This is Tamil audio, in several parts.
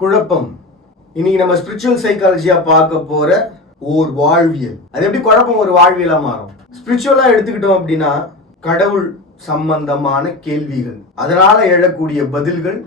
குழப்பம். இன்னைக்கு நம்ம ஸ்பிரிச்சுவல் சைக்காலஜியா பார்க்க போற ஓர் வாழ்வியல். அது எப்படி குழப்பம் ஒரு வாழ்வியலா மாறும்? ஸ்பிரிச்சுவலா எடுத்துக்கிட்டோம் அப்படின்னா கடவுள் சம்பந்தமான கேள்விகள், அதனால எழக்கூடிய பதில்கள்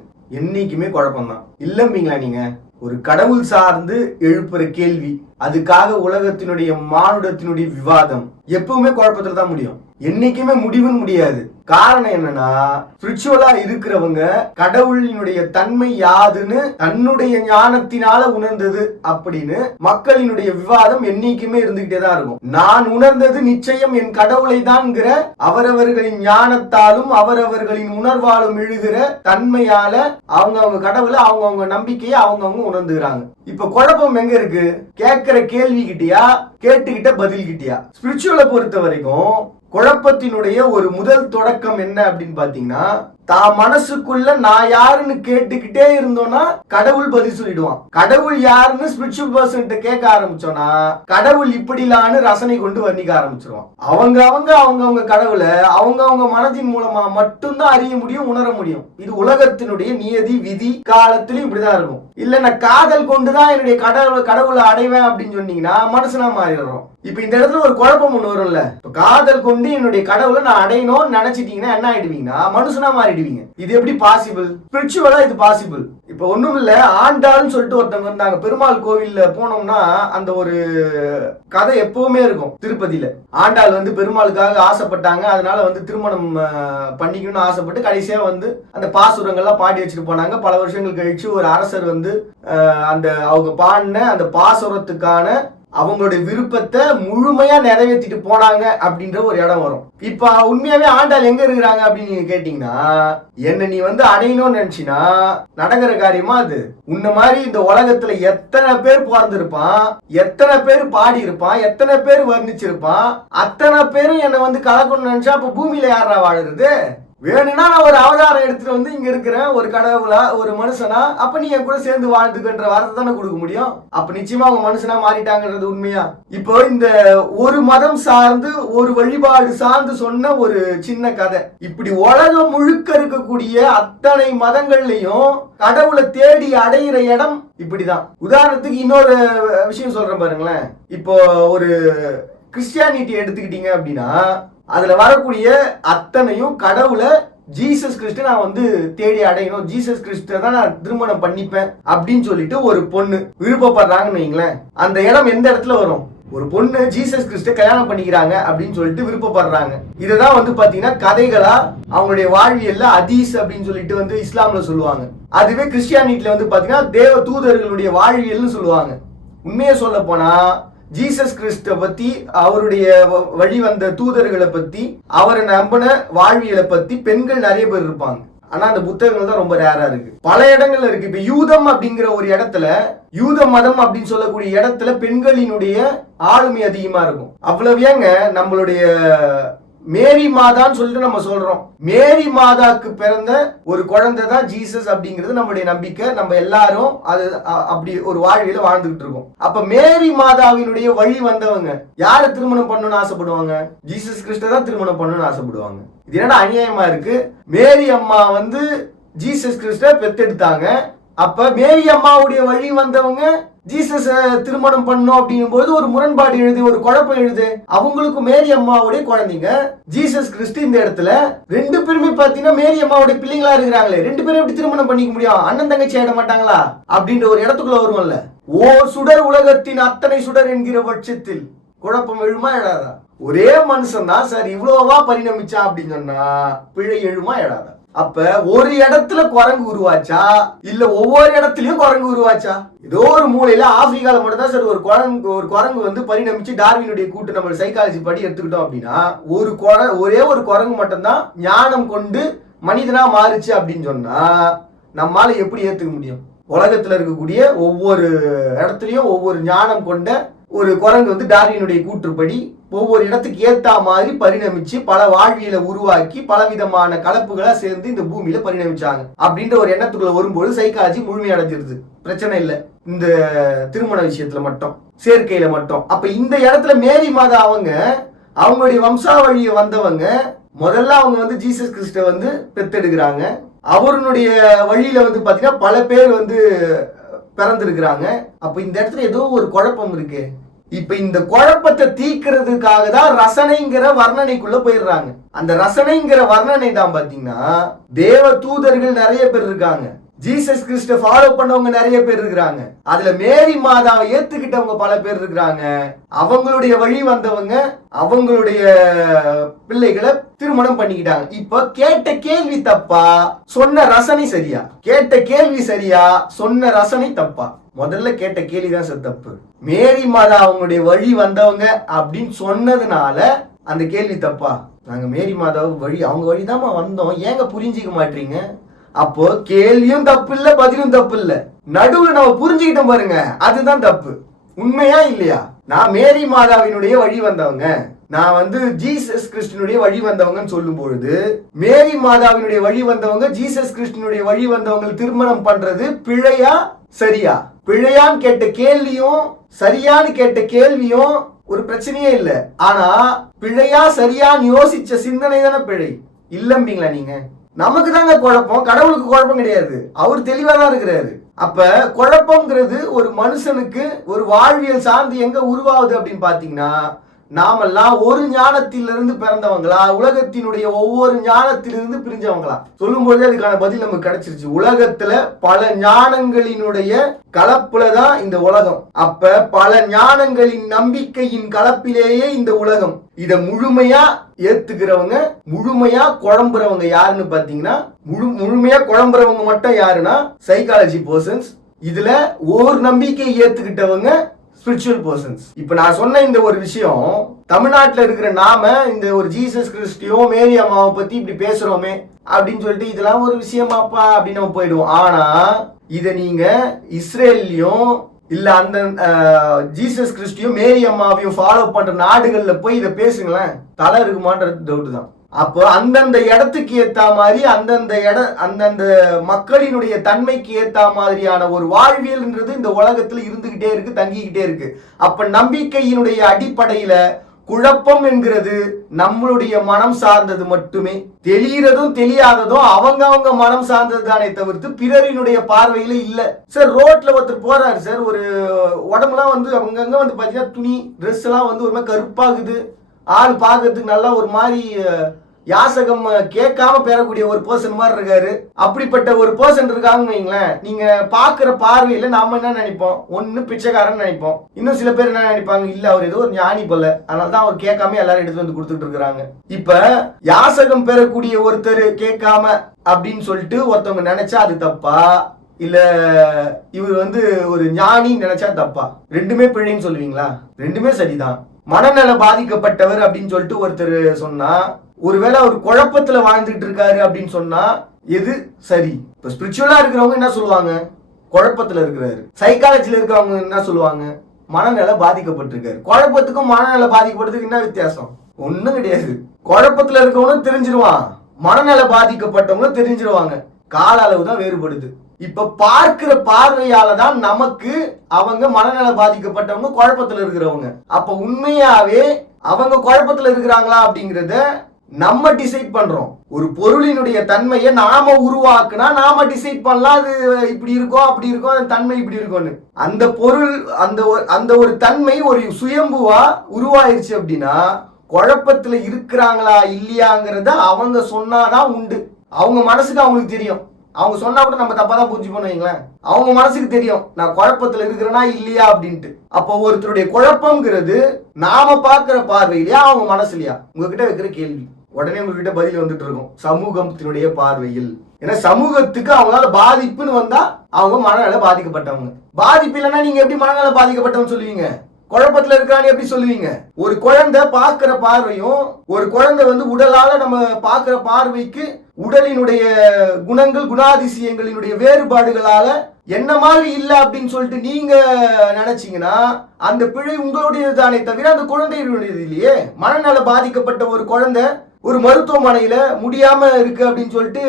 என்னைக்குமே குழப்பம்தான். இல்லம்பீங்களா நீங்க? ஒரு கடவுள் சார்ந்து எழுப்புற கேள்வி, அதுக்காக உலகத்தினுடைய மானுடத்தினுடைய விவாதம் எப்பவுமே குழப்பத்துல தான் முடியும். என்னைக்குமே முடிவுன்னு முடியாது. காரணம் என்னன்னா, ஸ்பிரிச்சுவலா இருக்கிறவங்க கடவுளினுடைய தன்மை யாதுன்னு தன்னுடைய ஞானத்தினால உணர்ந்தது அப்படின்னு மக்களினுடைய விவாதம் என்னைக்குமே இருந்துகிட்டே தான் இருக்கும். நான் உணர்ந்தது நிச்சயம் என் கடவுளை தான்ங்கிற அவரவர்களின் ஞானத்தாலும் அவரவர்களின் உணர்வாலும் எழுகிற தன்மையால அவங்க கடவுளை அவங்க நம்பிக்கையை அவங்க உணர்ந்துகிறாங்க. இப்ப குழப்பம் எங்க இருக்கு? கேட்கிற கேள்வி கிட்டியா, கேட்டுக்கிட்ட பதில் கிட்டியா? ஸ்பிரிச்சுவலை பொறுத்த வரைக்கும் குழப்பத்தினுடைய ஒரு முதல் தொடக்கம் என்ன அப்படின்னு பாத்தீங்கன்னா, தான் மனசுக்குள்ள நான் யாருன்னு கேட்டுக்கிட்டே இருந்தோம்னா கடவுள் பதில் சொல்லிடுவான். கடவுள் யாருன்னு ஸ்பிரிச்சுவல் பர்சன் கேட்க ஆரம்பிச்சோம்னா கடவுள் இப்படிலான்னு ரசனை கொண்டு வர்ணிக்க ஆரம்பிச்சிருவான். அவங்க கடவுளை அவங்க மனதின் மூலமா மட்டும்தான் அறிய முடியும், உணர முடியும். இது உலகத்தினுடைய நியதி, விதி. காலத்திலும் இப்படிதான் இருக்கும். இல்ல நான் காதல் கொண்டுதான் என்னுடைய கடவுளை அடைவேன் அப்படின்னு சொன்னீங்கன்னா மனசுனா மாறிடுறோம். இப்ப இந்த இடத்துல ஒரு குழப்பம் ஒண்ணு வரும்ல. காதல் கொண்டு என்னுடைய கடவுளை நான் அடையணும்னு நினைச்சிட்டீங்கன்னா என்ன ஆயிடுவீங்கன்னா மனுஷனா மாறிடுவீங்க. இது எப்படி பாசிபிள்? ஸ்பிரிச்சுவலா இது பாசிபிள். இப்ப ஒண்ணும் இல்ல, ஆண்டாள்னு சொல்லிட்டு ஒருத்தவங்க இருந்தாங்க. பெருமாள் கோவில்ல போனோம்னா அந்த ஒரு கதை எப்பவுமே இருக்கும். திருப்பதியில ஆண்டாள் பெருமாளுக்காக ஆசைப்பட்டாங்க. அதனால திருமணம் பண்ணிக்கணும்னு ஆசைப்பட்டு கடைசியா அந்த பாசுரங்கள்லாம் பாடி வச்சுட்டு போனாங்க. பல வருஷங்கள் கழிச்சு ஒரு அரசர் அந்த அவங்க பாடின அந்த பாசுரத்துக்கான அவங்களுடைய விருப்பத்தை முழுமையா நிறைவேற்றிட்டு போனாங்க அப்படின்ற ஒரு இடம் வரும். இப்ப உண்மையாவே ஆண்டாள் எங்க இருக்கிறாங்க அப்படின்னு நீங்க கேட்டீங்கன்னா, என்ன நீ அடையணும்னு நினைச்சினா நடக்கிற காரியமா அது? உன்ன மாதிரி இந்த உலகத்துல எத்தனை பேர் பிறந்திருப்பான், எத்தனை பேர் பாடி இருப்பான், எத்தனை பேர் வர்ணிச்சிருப்பான், அத்தனை பேரும் என்ன கலக்கணும்னு நினைச்சா அப்ப பூமியில யாரா வாழுறது? வேணும்னா நான் ஒரு அவதாரம் எடுத்துட்டு இங்க இருக்கிறேன், ஒரு கடவுளா ஒரு மனுஷனா, அப்ப நீ என் கூட சேர்ந்து வாழ்ந்துக்குன்ற வார்த்தை தானே கொடுக்க முடியும். அப்ப நிச்சயமா அவங்க மனுஷனா மாறிட்டாங்கன்றது உண்மையா? இப்போ இந்த ஒரு மதம் சார்ந்து ஒரு வழிபாடு சார்ந்து சொன்ன ஒரு சின்ன கதை, இப்படி உலகம் முழுக்க இருக்கக்கூடிய அத்தனை மதங்கள்லயும் கடவுளை தேடி அடையிற இடம் இப்படிதான். உதாரணத்துக்கு இன்னொரு விஷயம் சொல்றேன் பாருங்களேன். இப்போ ஒரு கிறிஸ்டியானிட்டி எடுத்துக்கிட்டீங்க அப்படின்னா அதுல வரக்கூடிய அத்தனையும் கடவுளை ஜீசஸ் கிறிஸ்ட நான் தேடி அடையணும், ஜீசஸ் கிறிஸ்ட தான் நான் திருமணம் பண்ணிப்பேன் அப்படின்னு சொல்லிட்டு ஒரு பொண்ணு விருப்பப்படுறாங்கன்னு வைங்களேன். அந்த இடம் எந்த இடத்துல வரும்? ஒரு பொண்ணு ஜீசஸ் கிறிஸ்ட கல்யாணம் பண்ணிக்கிறாங்க அப்படின்னு சொல்லிட்டு விருப்பப்படுறாங்க. இதுதான் பாத்தீங்கன்னா கதைகளா அவங்களுடைய வாழ்வியல்ல ஹதீஸ் அப்படின்னு சொல்லிட்டு இஸ்லாம்ல சொல்லுவாங்க. அதுவே கிறிஸ்டியானிட்டில பாத்தீங்கன்னா தேவ தூதர்களுடைய வாழ்வியல்னு சொல்லுவாங்க. உண்மையை சொல்ல போனா ஜீசஸ் கிறிஸ்ட பத்தி, அவருடைய வழி வந்த தூதர்களை பத்தி, அவரை நம்பின வாழ்வியலை பத்தி பெண்கள் நிறைய பேர் இருப்பாங்க. ஆனா அந்த புத்தகங்கள் தான் ரொம்ப ரேரா இருக்கு. பல இடங்கள்ல இருக்கு. இப்ப யூதம் அப்படிங்கிற ஒரு இடத்துல, யூத மதம் அப்படின்னு சொல்லக்கூடிய இடத்துல பெண்களினுடைய ஆளுமை அதிகமா இருக்கும். அவ்வளவு ஏங்க நம்மளுடைய மேரி மாதான்னு சொல்லிட்டு நம்ம சொல்றோம். மேரி மாதாக்கு பிறந்த ஒரு குழந்தை தான் ஜீசஸ் அப்படிங்கிறது நம்மளுடைய நம்பிக்கை. நம்ம எல்லாரும் அது அப்படி ஒரு வாழ்வியல வாழ்ந்துகிட்டு இருக்கோம். அப்ப மேரி மாதாவினுடைய வழி வந்தவங்க யாரை திருமணம் பண்ணணும்னு ஆசைப்படுவாங்க? ஜீசஸ் கிறிஸ்ட தான் திருமணம் பண்ணணும்னு ஆசைப்படுவாங்க. இது என்னடா அநியாயமா இருக்கு? மேரி அம்மா ஜீசஸ் கிறிஸ்ட பெத்தெடுத்தாங்க. அப்ப மேரி அம்மாவுடைய வழி வந்தவங்க ஜீசஸ் திருமணம் பண்ணும் அப்படிங்கும் போது ஒரு முரண்பாடு எழுது, ஒரு குழப்பம் எழுது. அவங்களுக்கு மேரி அம்மாவுடைய குழந்தைங்க, ஜீசஸ் கிறிஸ்து இந்த இடத்துல ரெண்டு பேருமே பாத்தீங்கன்னா மேரி அம்மாவுடைய பிள்ளைங்களா இருக்கிறாங்களே, ரெண்டு பேரும் எப்படி திருமணம் பண்ணிக்க முடியும்? அண்ணன் தங்கச்சி ஆயிட மாட்டாங்களா அப்படின்ற ஒரு இடத்துக்குள்ள வருவோம்ல. ஓர் சுடர் உலகத்தின் அத்தனை சுடர் என்கிற பட்சத்தில் குழப்பம் எழுமா எழாதா? ஒரே மனுஷன் தான் சார் இவ்வளவா பரிணமிச்சா அப்படின்னு சொன்னா பிழை எழுமா எழாதா? அப்ப ஒரு இடத்துல குரங்கு உருவாச்சா இல்ல ஒவ்வொரு இடத்துலயும் குரங்கு உருவாச்சா? ஏதோ ஒரு மூலையில ஆப்பிரிக்கால மட்டும் தான் சார் ஒரு குரங்கு பரிணமிச்சு டார்வினுடைய கூட்டு நம்ம சைக்காலஜி படி எடுத்துக்கிட்டோம் அப்படின்னா ஒரே ஒரு குரங்கு மட்டும்தான் ஞானம் கொண்டு மனிதனா மாறுச்சு அப்படின்னு சொன்னா நம்மால எப்படி ஏத்துக்க முடியும்? உலகத்துல இருக்கக்கூடிய ஒவ்வொரு இடத்துலயும் ஒவ்வொரு ஞானம் கொண்ட ஒரு குரங்கு டார்வினுடைய கூற்றுப்படி ஒவ்வொரு இடத்துக்கு ஏத்தா மாதிரி பரிணமிச்சு பல வாழ்வியலை உருவாக்கி பல விதமான கலப்புகளா சேர்ந்து இந்த பூமியில பரிணமிச்சாங்க அப்படின்ற ஒரு எண்ணத்துக்குள்ள வரும்போது சைக்காலஜி முழுமையடைஞ்சிருது. பிரச்சனை இல்லை இந்த திருமண விஷயத்துல மட்டும், சேர்க்கையில மட்டும். அப்ப இந்த இடத்துல மேரி மாதா அவங்களுடைய வம்சாவழியை வந்தவங்க முதல்ல அவங்க ஜீசஸ் கிறிஸ்ட பெத்தெடுக்கிறாங்க. அவருடைய வழியில வந்து பாத்தீங்கன்னா பல பேர் வந்து பிறந்திருக்கிறாங்க. அப்ப இந்த இடத்துல ஏதோ ஒரு குழப்பம் இருக்கு. இப்ப இந்த குழப்பத்தை தீக்கிறதுக்காக தான் ரசனைங்கிற வர்ணனைக்குள்ள போயிடுறாங்க. அந்த ரசனைங்கிற வர்ணனை தான் பாத்தீங்கன்னா தேவ தூதர்கள் நிறைய பேர் இருக்காங்க, ஜீசஸ் கிறிஸ்ட ஃபாலோ பண்ணவங்க நிறைய பேர் இருக்கிறாங்க, அதுல மேரி மாதாவை ஏத்துக்கிட்டவங்க பல பேர் இருக்கிறாங்க. அவங்களுடைய வழி வந்தவங்க அவங்களுடைய பிள்ளைகளை திருமணம் பண்ணிக்கிட்டாங்க. இப்ப கேட்ட கேள்வி தப்பா, சொன்ன ரசனை சரியா? கேட்ட கேள்வி சரியா, சொன்ன ரசனை தப்பா? முதல்ல கேட்ட கேள்விதான் சார் தப்பு. மேரி மாதா அவங்களுடைய வழி வந்தவங்க அப்படின்னு சொன்னதுனால அந்த கேள்வி தப்பா? நாங்க மேரி மாதாவை வழி அவங்க வழிதாமா வந்தோம், ஏங்க புரிஞ்சிக்க மாட்டீங்க? அப்போ கேள்வியும் தப்பு இல்ல, பதிலும் தப்பு இல்ல, நடுவுல நம்ம புரிஞ்சுக்கிட்டோம் பாருங்க, அதுதான் தப்பு. உண்மையா இல்லையா? நான் மேரி மாதாவினுடைய வழி வந்தவங்க, நான் வந்து ஜீசஸ் கிறிஸ்டினுடைய வழி வந்தவங்கன்னு சொல்லும் பொழுது மேரி மாதாவினுடைய வழி வந்தவங்க ஜீசஸ் கிறிஸ்டினுடைய வழி வந்தவங்க திருமணம் பண்றது பிழையா சரியா? பிழையான்னு கேட்ட கேள்வியும் சரியான்னு கேட்ட கேள்வியும் ஒரு பிரச்சனையே இல்ல. ஆனா பிழையா சரியான்னு யோசிச்ச சிந்தனை தானே பிழை. இல்லம்பீங்களா நீங்க? நமக்கு தாங்க குழப்பம், கடவுளுக்கு குழப்பம் கிடையாது. அவர் தெளிவா தான் இருக்கிறாரு. அப்ப குழப்பம்ங்கிறது ஒரு மனுஷனுக்கு ஒரு வாழ்வியல் சார்ந்து எங்க உருவாகுது அப்படின்னு பாத்தீங்கன்னா, நாமெல்லாம் ஒரு ஞானத்திலிருந்து பிறந்தவங்களா, உலகத்தினுடைய ஒவ்வொரு ஞானத்திலிருந்து பிரிஞ்சவங்களா? சொல்லும் போதே அதுக்கான பதில் நமக்கு கிடைச்சிருச்சு. உலகத்துல பல ஞானங்களினுடைய கலப்புலதான் இந்த உலகம். அப்ப பல ஞானங்களின் நம்பிக்கையின் கலப்பிலேயே இந்த உலகம். இத முழுமையா ஏத்துக்கிறவங்க, முழுமையா குழம்புறவங்க யாருன்னு பாத்தீங்கன்னா, முழுமையா குழம்புறவங்க மட்டும் யாருன்னா சைக்காலஜி பர்சன்ஸ். இதுல ஒரு நம்பிக்கையை ஏத்துக்கிட்டவங்க ஸ்பிரிச்சுவல் பர்சன்ஸ். இப்ப நான் சொன்ன இந்த ஒரு விஷயம் தமிழ்நாட்டில் இருக்கிற நாம இந்த ஒரு ஜீசஸ் கிறிஸ்டியோ மேரி அம்மாவை பத்தி இப்படி பேசுறோமே அப்படின்னு சொல்லிட்டு இதெல்லாம் ஒரு விஷயமாப்பா அப்படின்னு நம்ம போயிடுவோம். ஆனா இத நீங்க இஸ்ரேல்லையும் இல்ல அந்த ஜீசஸ் கிறிஸ்டியும் மேரி அம்மாவையும் ஃபாலோ பண்ற நாடுகள்ல போய் இதை பேசுங்களேன், தலை இருக்குமான்றது டவுட் தான். அப்போ அந்தந்த இடத்துக்கு ஏத்த மாதிரி அந்தந்த மக்களினுடைய தன்மைக்கு ஏத்த மாதிரியான ஒரு வாழ்வியல்ன்றது இந்த உலகத்துல இருந்துகிட்டே இருக்கு, தங்கிக்கிட்டே இருக்கு. அப்ப நம்பிக்கையினுடைய அடிப்படையில குழப்பம் என்கிறது நம்மளுடைய மனம் சார்ந்தது மட்டுமே. தெளியறதும் தெரியாததும் அவங்க மனம் சார்ந்தது தானே தவிர்த்து பிறரினுடைய பார்வையில இல்ல. சார் ரோட்ல ஒருத்தர் போறாரு சார், ஒரு உடம்புலாம் வந்து அங்கங்க வந்து பாத்தீங்கன்னா துணி ட்ரெஸ் எல்லாம் வந்து ஒரு மாதிரி கருப்பாகுது, ஆள் பார்க்கறதுக்கு நல்லா ஒரு மாதிரி யாசகம் கேட்காம பெறக்கூடிய ஒரு பர்சன் மாதிரி இருக்காரு. அப்படிப்பட்ட ஒரு பர்சன் இருக்காங்கன்னு வைங்களேன், நீங்க பாக்குற பார்வையில நாம என்ன நினைப்போம்? ஒன்னு பிச்சைக்காரன் நினைப்போம், இன்னும் சில பேர் என்ன நினைப்பாங்க, இல்ல அவர் ஏதோ ஒரு ஞானி போல, அதனாலதான் அவர் கேட்காம எல்லாரும் எடுத்து வந்து கொடுத்துட்டு இருக்கிறாங்க. இப்ப யாசகம் பெறக்கூடிய ஒருத்தர் கேட்காம அப்படின்னு சொல்லிட்டு ஒருத்தவங்க நினைச்சா அது தப்பா, இல்ல இவர் வந்து ஒரு ஞானி நினைச்சா தப்பா? ரெண்டுமே பிழைன்னு சொல்லுவீங்களா? ரெண்டுமே சரிதான். மனநல பாதிக்கப்பட்டவர் அப்படின்னு சொல்லிட்டு ஒருத்தர் சொன்னா, ஒருவேளை அவர் குழப்பத்துல வாழ்ந்துட்டு இருக்காரு அப்படின்னு சொன்னா எது சரி? இப்ப ஸ்பிரிச்சுவலா இருக்கிறவங்க என்ன சொல்லுவாங்க? குழப்பத்துல இருக்கிறாரு. சைக்காலஜில இருக்கிறவங்க என்ன சொல்லுவாங்க? மனநல பாதிக்கப்பட்டிருக்காரு. குழப்பத்துக்கும் மனநல பாதிக்கப்படுறதுக்கு என்ன வித்தியாசம்? ஒண்ணும் கிடையாது. குழப்பத்துல இருக்கவனும் தெரிஞ்சிருவான், மனநல பாதிக்கப்பட்டவங்களும் தெரிஞ்சிருவாங்க. கால அளவு தான் வேறுபடுது. இப்ப பார்க்கிற பார்வையால தான் நமக்கு அவங்க மனநல பாதிக்கப்பட்டவங்க குழப்பத்துல இருக்கிறவங்க. அப்ப உண்மையாவே அவங்க குழப்பத்துல இருக்கிறாங்களா அப்படிங்கறத நம்ம டிசைட் பண்றோம். ஒரு பொருளினுடைய தன்மையை நாம உருவாக்குனா நாம டிசைட் பண்ணலாம், அது இப்படி இருக்கும் அப்படி இருக்கும், அந்த தன்மை இப்படி இருக்கும்னு. அந்த பொருள் அந்த ஒரு தன்மை ஒரு சுயம்புவா உருவாயிருச்சு அப்படின்னா குழப்பத்துல இருக்கிறாங்களா இல்லையாங்கிறத அவங்க சொன்னாதான் உண்டு. அவங்க மனசுக்கு அவங்களுக்கு தெரியும். அவங்க சொன்னா கூட நம்ம தப்பா தான் புரிஞ்சு பண்ணுவீங்களேன். அவங்க மனசுக்கு தெரியும் நான் குழப்பத்துல இருக்கிறேனா இல்லையா அப்படின்ட்டு. அப்போ ஒருத்தருடைய குழப்பம்ங்கிறது நாம பாக்குற பார்வையிலையா அவங்க மனசுலையா? உங்ககிட்ட வைக்கிற கேள்வி உடனே உங்ககிட்ட பதில் வந்துட்டு இருக்கும், சமூகத்தினுடைய பார்வையில். ஏன்னா சமூகத்துக்கு அவங்களால பாதிப்புன்னு வந்தா அவங்க மனநல பாதிக்கப்பட்டவங்க. பாதிப்பு இல்லைன்னா நீங்க எப்படி மனநல பாதிக்கப்பட்டவங்க சொல்லுவீங்க? குழப்பத்துல இருக்கான்னு எப்படி சொல்லுவீங்க? ஒரு குழந்தை பார்க்கிற பார்வையும் ஒரு குழந்தை வந்து உடலால நம்ம பார்க்கிற பார்வைக்கு உடலினுடைய குணங்கள் குணாதிசயங்களினுடைய வேறுபாடுகளால என்ன மாதிரி இல்ல அப்படின்னு சொல்லிட்டு நீங்க நினைச்சீங்கன்னா அந்த பிழை உங்களுடையது தானே தவிர அந்த குழந்தையுடையது இல்லையே. மனநல பாதிக்கப்பட்ட ஒரு குழந்தை ஒரு மருத்துவமனையில முடியாம இருக்கு அப்படின்னு சொல்லிட்டு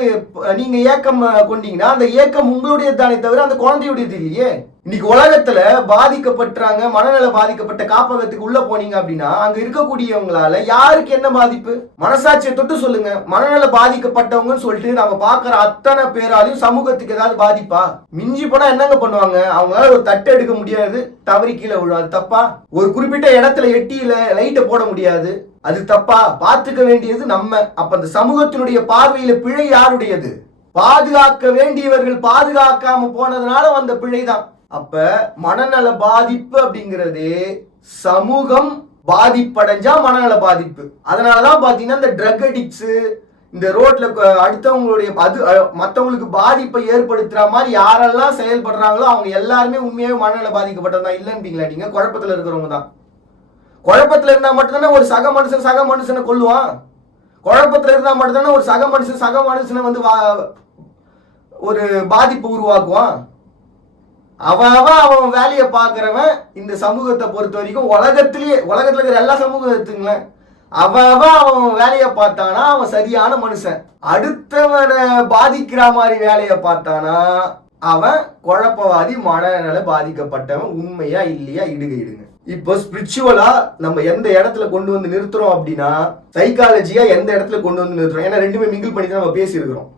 நீங்க ஏக்கம் கொண்டீங்கன்னா அந்த ஏக்கம் உங்களுடைய தானே தவிர அந்த குழந்தையுடையது இல்லையே. இன்னைக்கு உலகத்துல பாதிக்கப்பட்டாங்க, மனநல பாதிக்கப்பட்ட காப்பகத்துக்கு உள்ள போனீங்க அப்படின்னா அங்க இருக்கக்கூடியவங்களால யாருக்கு என்ன பாதிப்பு? மனசாட்சியை தொட்டு சொல்லுங்க. மனநல பாதிக்கப்பட்டவங்கன்னு சொல்லிட்டு நம்ம பாக்குற அத்தனை பேராலையும் சமூகத்துக்கு ஏதாவது பாதிப்பா? மிஞ்சி போனா என்னங்க பண்ணுவாங்க? அவங்களால ஒரு தட்டு எடுக்க முடியாது, தவறி கீழே விழும். அது தப்பா? ஒரு குறிப்பிட்ட இடத்துல எட்டியில லைட்டை போட முடியாது, அது தப்பா? பார்த்துக்க வேண்டியது நம்ம. அப்ப அந்த சமூகத்தினுடைய பார்வையில பிழை யாருடையது? பாதுகாக்க வேண்டியவர்கள் பாதுகாக்காம போனதுனால வந்த பிழைதான். அப்ப மனநல பாதிப்பு அப்படிங்கிறது சமூகம் பாதிப்படைஞ்சா மனநல பாதிப்பு. அதனாலதான் பாத்தீங்கன்னா இந்த ட்ரக் அடிக்ட்ஸ், இந்த ரோட்ல அடுத்தவங்களுடைய மற்றவங்களுக்கு பாதிப்பை ஏற்படுத்துற மாதிரி யாரெல்லாம் செயல்படுறாங்களோ அவங்க எல்லாருமே உண்மையாவே மனநல பாதிக்கப்பட்டதா இல்லைன்றீங்களா? நீங்க குழப்பத்துல இருக்கிறவங்க தான். குழப்பத்துல இருந்தா மட்டும்தானே ஒரு சக மனுஷனை கொல்லுவான். குழப்பத்துல இருந்தா மட்டும்தானே ஒரு சக மனுஷனை வந்து ஒரு பாதிப்பு உருவாக்குவான். அவன் வேலையை பார்க்கிறவன் இந்த சமூகத்தை பொறுத்த வரைக்கும் உலகத்துல இருக்கிற எல்லா சமூகம் எடுத்துங்களேன், அவன் வேலையை பார்த்தானா அவன் சரியான மனுஷன். அடுத்தவனை பாதிக்கிற மாதிரி வேலையை பார்த்தானா அவன் குழப்பவாதி, மனநல பாதிக்கப்பட்டவன். உண்மையா இல்லையா? இடுங்க. இப்போ ஸ்பிரிச்சுவலா நம்ம எந்த இடத்துல கொண்டு வந்து நிறுத்துறோம் அப்படின்னா, சைக்காலஜியா எந்த இடத்துல கொண்டு வந்து நிறுத்துறோம்? ஏன்னா ரெண்டுமே மிங்கிள் பண்ணி தான் நம்ம பேசியிருக்கிறோம்.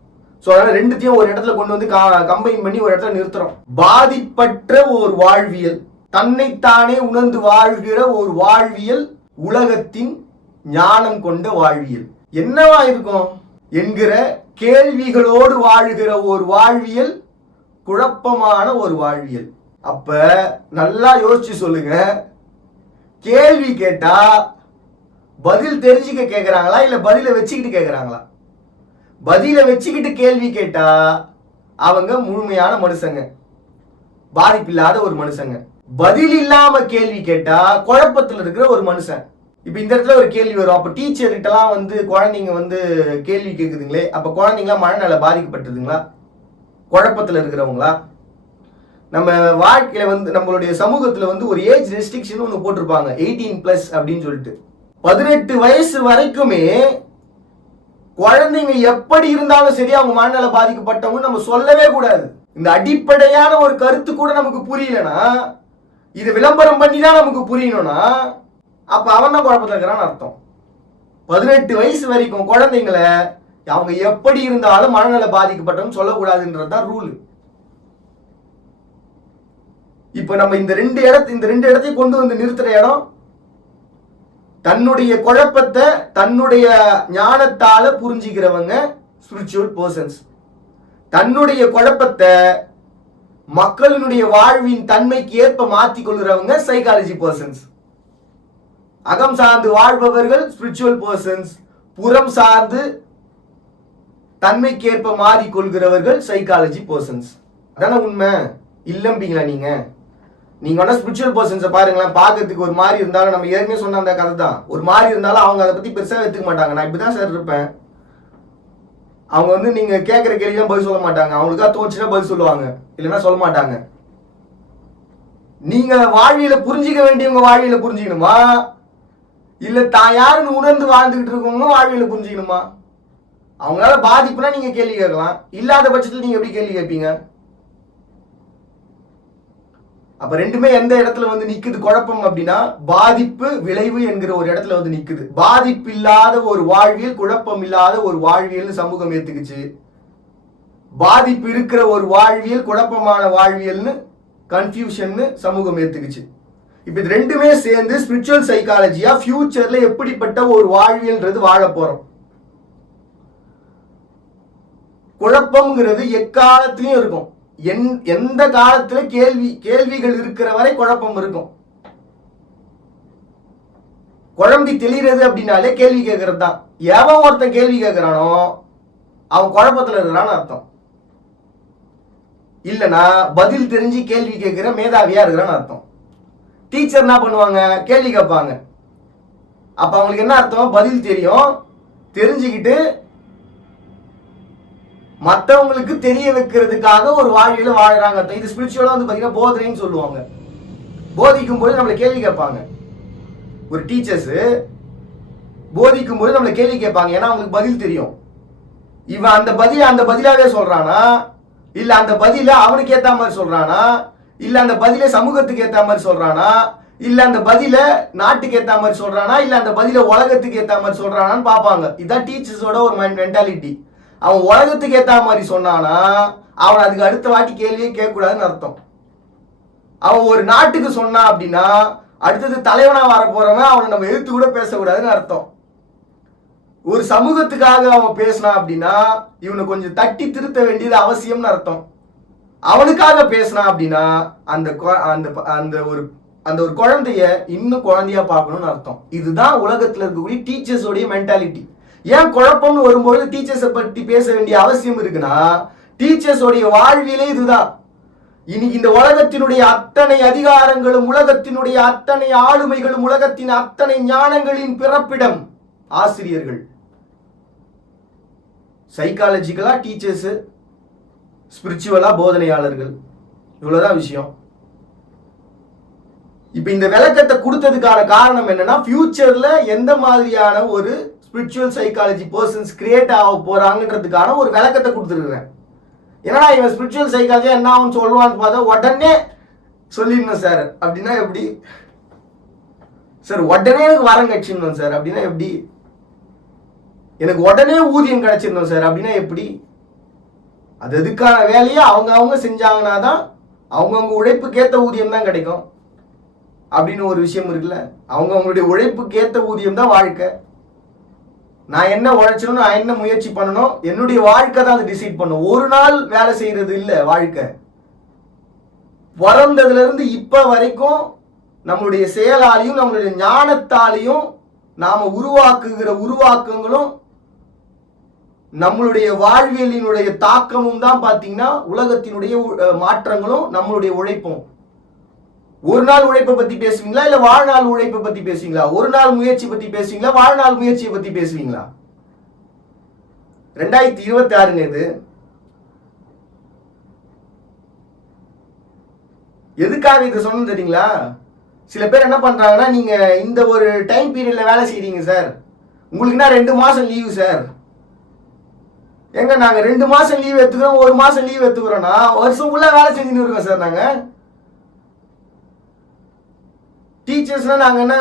ஸோ அதனால ரெண்டுத்தையும் ஒரு இடத்துல கொண்டு வந்து கம்பைன் பண்ணி ஒரு இடத்துல நிறுத்துறோம். பாதிப்பற்ற ஒரு வாழ்வியல், தன்னைத்தானே உணர்ந்து வாழ்கிற ஒரு வாழ்வியல், உலகத்தின் ஞானம் கொண்ட வாழ்வியல் என்னவா இருக்கும் என்கிற கேள்விகளோடு வாழ்கிற ஒரு வாழ்வியல் குழப்பமான ஒரு வாழ்வியல். அப்ப நல்லா யோசிச்சு சொல்லுங்க, கேள்வி கேட்டா பதில் தெரிஞ்சுக்க கேட்கறாங்களா இல்ல பதில வச்சுக்கிட்டு கேட்கறாங்களா? பதில வச்சுக்கிட்டு கேள்வி கேட்டா அவங்க முழுமையான மனுஷங்க, பாதிப்பில்லாத ஒரு மனுஷங்க. பதில் இல்லாம கேள்வி கேட்டா குழப்பத்தில் இருக்கிற ஒரு மனுஷன். இப்ப இந்த இடத்துல ஒரு கேள்வி வரும், அப்ப டீச்சர் கிட்டலாம் வந்து குழந்தைங்க வந்து கேள்வி கேட்குதுங்களே, அப்ப குழந்தைங்களாம் மனநல பாதிக்கப்பட்டதுங்களா, குழப்பத்தில் இருக்கிறவங்களா? நம்ம வாழ்க்கையில வந்து நம்மளுடைய சமூகத்துல வந்து ஒரு ஏஜ் ரெஸ்ட்ரிக்ஷன் ஒன்று போட்டிருப்பாங்க, 18+ அப்படின்னு சொல்லிட்டு. 18 வயசு வரைக்குமே குழந்தைங்க எப்படி இருந்தாலும் சரி அவங்க மனநல பாதிக்கப்பட்டவங்க நம்ம சொல்லவே கூடாது. இந்த அடிப்படையான ஒரு கருத்து கூட நமக்கு புரியலனா, இது விளம்பரம் பண்ணி தான் நமக்கு புரியணும்னா அப்ப அவன் தான் குழப்பத்தில் இருக்கிறான்னு அர்த்தம். 18 வயசு வரைக்கும் குழந்தைங்களை அவங்க எப்படி இருந்தாலும் மனநல பாதிக்கப்பட்டவங்க சொல்லக்கூடாதுன்றதுதான் ரூல். இப்ப நம்ம இந்த ரெண்டு இடத்தையும் கொண்டு வந்து நிறுத்துற இடம், தன்னுடைய குழப்பத்தை தன்னுடைய ஞானத்தால புரிஞ்சுக்கிறவங்க ஸ்பிரிச்சுவல் பர்சன்ஸ், தன்னுடைய குழப்பத்தை மக்களினுடைய வாழ்வின் தன்மைக்கு ஏற்ப மாற்றிக் கொள்கிறவங்க சைக்காலஜி பர்சன்ஸ். அகம் சார்ந்து வாழ்பவர்கள் ஸ்பிரிச்சுவல் பர்சன்ஸ், புறம் சார்ந்து தன்மைக்கேற்ப மாறிக்கொள்கிறவர்கள் சைக்காலஜி பர்சன்ஸ். அதான உண்மை இல்லம்பீங்களா? நீங்க வேணா ஸ்பிரிச்சுவல் பர்சன்ஸை பாருங்களேன், பார்க்கறதுக்கு ஒரு மாதிரி இருந்தாலும், நம்ம ஏற்கனவே சொன்ன அந்த கதை தான், ஒரு மாதிரி இருந்தாலும் அவங்க அதை பத்தி பெருசாக எடுத்துக்க மாட்டாங்க. நான் இப்படிதான் சார் இருப்பேன், அவங்க வந்து நீங்க கேட்குற கேள்விதான் பதில் சொல்ல மாட்டாங்க, அவங்களுக்கா தோச்சுன்னா பதில் சொல்லுவாங்க, இல்லைன்னா சொல்ல மாட்டாங்க. நீங்க வாழ்வியல புரிஞ்சிக்க வேண்டியவங்க வாழ்வியல புரிஞ்சுக்கணுமா, இல்ல தான் யாருன்னு உணர்ந்து வாழ்ந்துகிட்டு இருக்கவங்க வாழ்வியல புரிஞ்சுக்கணுமா? அவங்களால பாதிப்புனா நீங்க கேள்வி கேட்கலாம், இல்லாத பட்சத்தில் நீங்க எப்படி கேள்வி கேட்பீங்க? அப்ப ரெண்டுமே எந்த இடத்துல வந்து நிக்குது குழப்பம் அப்படின்னா, பாதிப்பு விளைவு என்கிற ஒரு இடத்துல வந்து நிக்குது. பாதிப்பு இல்லாத ஒரு வாழ்வியல், குழப்பம் இல்லாத ஒரு வாழ்வியல் சமூகம் ஏத்துக்குச்சு. பாதிப்பு இருக்கிற ஒரு வாழ்வியல் குழப்பமான வாழ்வியல்னு கன்ஃபியூஷன் சமூகம் ஏத்துக்குச்சு. இப்ப இது ரெண்டுமே சேர்ந்து ஸ்பிரிச்சுவல் சைக்காலஜியா ஃபியூச்சர்ல எப்படிப்பட்ட ஒரு வாழ்வியல்ன்றது வாழ போறோம். குழப்பம்ங்கிறது எக்காலத்திலையும் இருக்கும். எந்த காலத்துல கேள்விகள் இருக்கிற வரை குழப்பம் இருக்கும். குழம்பி தெளிகிறது அப்படின்னாலே கேள்வி கேட்கறது தான். எவன் ஒருத்தன் கேள்வி கேட்கிறானோ அவன் குழப்பத்துல இருக்கிறான்னு அர்த்தம். இல்லைன்னா பதில் தெரிஞ்சு கேள்வி கேட்கிற மேதாவியா இருக்கிறான்னு அர்த்தம். டீச்சர் என்ன பண்ணுவாங்க, கேள்வி கேட்பாங்க. அப்ப அவங்களுக்கு என்ன அர்த்தம், பதில் தெரியும், தெரிஞ்சுக்கிட்டு மற்றவங்களுக்கு தெரிய வைக்கிறதுக்காக ஒரு வாழ்வியல வாழறாங்க. இது ஸ்பிரிச்சுவலா வந்து பாத்தீங்கன்னா போதனைன்னு சொல்லுவாங்க. போதிக்கும் போது நம்மளை கேள்வி கேட்பாங்க. ஒரு டீச்சர்ஸ் போதிக்கும் போது நம்மளை கேள்வி கேட்பாங்க, ஏன்னா அவங்களுக்கு பதில் தெரியும். இவன் அந்த பதிலாவே சொல்றானா, இல்ல அந்த பதில அவனுக்கு ஏத்த மாதிரி சொல்றானா, இல்ல அந்த பதில சமூகத்துக்கு ஏத்த மாதிரி சொல்றானா, இல்ல அந்த பதில நாட்டுக்கு ஏத்த மாதிரி சொல்றானா, இல்ல அந்த பதில உலகத்துக்கு ஏத்த மாதிரி சொல்றானான்னு பார்ப்பாங்க. இதான் டீச்சர்ஸோட ஒரு மென்டாலிட்டி. அவன் உலகத்துக்கு ஏத்த மாதிரி சொன்னானா அவன் அதுக்கு அடுத்த வாட்டி கேள்வியே கேட்கக்கூடாதுன்னு அர்த்தம். அவன் ஒரு நாட்டுக்கு சொன்னான் அப்படின்னா அடுத்தது தலைவனா வர போறவன் அவனை நம்ம எதிர்த்து கூட பேசக்கூடாதுன்னு அர்த்தம். ஒரு சமூகத்துக்காக அவன் பேசினான் அப்படின்னா இவனை கொஞ்சம் தட்டி திருத்த வேண்டியது அவசியம்னு அர்த்தம். அவனுக்காக பேசினான் அப்படின்னா அந்த அந்த ஒரு அந்த ஒரு குழந்தைய இன்னும் குழந்தையா பார்க்கணும்னு அர்த்தம். இதுதான் உலகத்துல இருக்கக்கூடிய டீச்சர்ஸோடைய மென்டாலிட்டி. ஏன் குழப்பம்னு வரும்போது டீச்சர்ஸை பற்றி பேச வேண்டிய அவசியம் இருக்குன்னா டீச்சர்ஸோடைய வாழ்வியலே இதுதான். இன்னைக்கு இந்த உலகத்தினுடைய அத்தனை அதிகாரங்களும் உலகத்தினுடைய அத்தனை ஆளுமைகளும் உலகத்தின் அத்தனை ஞானங்களின் பிறப்பிடம் ஆசிரியர்கள். சைக்காலஜிக்கலா டீச்சர்ஸ், ஸ்பிரிச்சுவலா போதனையாளர்கள். இவ்வளவுதான் விஷயம். இப்ப இந்த விளக்கத்தை கொடுத்ததுக்கான காரணம் என்னன்னா ஃபியூச்சர்ல எந்த மாதிரியான ஒரு ஸ்பிரிச்சுவல் சைக்காலஜி பர்சன்ஸ் கிரியேட் ஆக போறாங்கன்றதுக்கான ஒரு விளக்கத்தை கொடுத்துருக்கிறேன். ஏன்னா இவன் ஸ்பிரிச்சுவல் சைக்காலஜி என்ன ஆகும்னு சொல்லுவான்னு பார்த்தா உடனே சொல்லிடணும் சார் அப்படின்னா எப்படி சார்? உடனே எனக்கு வரம் கட்சிடணும் சார் அப்படின்னா எப்படி? எனக்கு உடனே ஊதியம் கிடைச்சிடணும் சார் அப்படின்னா எப்படி? அது எதுக்கான வேலையை அவங்க செஞ்சாங்கன்னா தான் அவங்கவுங்க உழைப்புக்கேற்ற ஊதியம் தான் கிடைக்கும் அப்படின்னு ஒரு விஷயம் இருக்குல்ல. அவங்களுடைய உழைப்புக்கேற்ற ஊதியம் தான் வாழ்க்கை. நான் என்ன உழைச்சணும், நான் என்ன முயற்சி பண்ணணும், என்னுடைய வாழ்க்கை தான் அதை டிசைட் பண்ணும். ஒரு நாள் வேலை செய்யறது இல்லை வாழ்க்கை. பிறந்ததுல இருந்து இப்ப வரைக்கும் நம்மளுடைய செயலாலையும் நம்மளுடைய ஞானத்தாலையும் நாம உருவாக்குகிற உருவாக்கங்களும் நம்மளுடைய வாழ்வியலினுடைய தாக்கமும் தான் பாத்தீங்கன்னா உலகத்தினுடைய மாற்றங்களும் நம்மளுடைய உழைப்பும். ஒரு நாள் உழைப்பை பத்தி பேசுவீங்களா இல்ல வாழ்நாள் உழைப்பை பத்தி பேசுவீங்களா? ஒரு நாள் முயற்சி பத்தி பேசுவீங்களா வாழ்நாள் முயற்சியை பத்தி பேசுவீங்களா? 2026 இது. எதுக்காக இதை சொன்ன தெரியுங்களா? சில பேர் என்ன பண்றாங்கன்னா, நீங்க இந்த ஒரு டைம் பீரியட்ல வேலை செய்றீங்க சார், உங்களுக்குன்னா 2 மாசம் லீவு சார். எங்க நாங்க 2 மாசம் லீவ் எடுத்துக்கிறோம், 1 மாசம் லீவ் எடுத்துக்கிறோம்னா வருஷம் ஃபுல்லா வேலை செஞ்சுன்னு இருக்கோம் சார். நாங்க டீச்சர்ஸ்னா நாங்க என்ன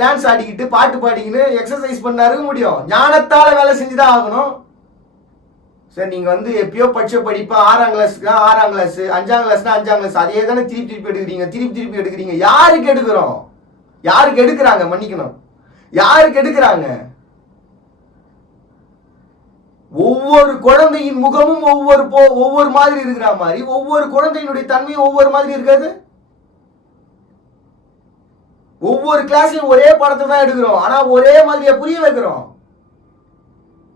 டான்ஸ் ஆடிக்கிட்டு பாட்டு பாடிக்கிட்டு எக்ஸசைஸ் பண்ண இருக்க முடியும்? ஞானத்தால வேலை செஞ்சுதான் ஆகணும் சார். நீங்க எப்பயோ படிச்ச படிப்பு 6ஆம் கிளாஸ்க்கு 6ஆம் கிளாஸ், 5ஆம் கிளாஸ்னா 5ஆம் கிளாஸ், அதே தானே திருப்பி எடுக்கிறீங்க. யாருக்கு எடுக்கிறோம்? யாருக்கு எடுக்கிறாங்க? மன்னிக்கணும், யாருக்கு எடுக்கிறாங்க? ஒவ்வொரு குழந்தையின் முகமும் ஒவ்வொரு மாதிரி இருக்கிற மாதிரி ஒவ்வொரு குழந்தையினுடைய தன்மையும் ஒவ்வொரு மாதிரி இருக்காது. ஒவ்வொரு கிளாஸ்லயும் ஒரே படத்தை தான் எடுக்கிறோம், ஆனா ஒரே மாதிரியா புரிய வைக்கிறோம்.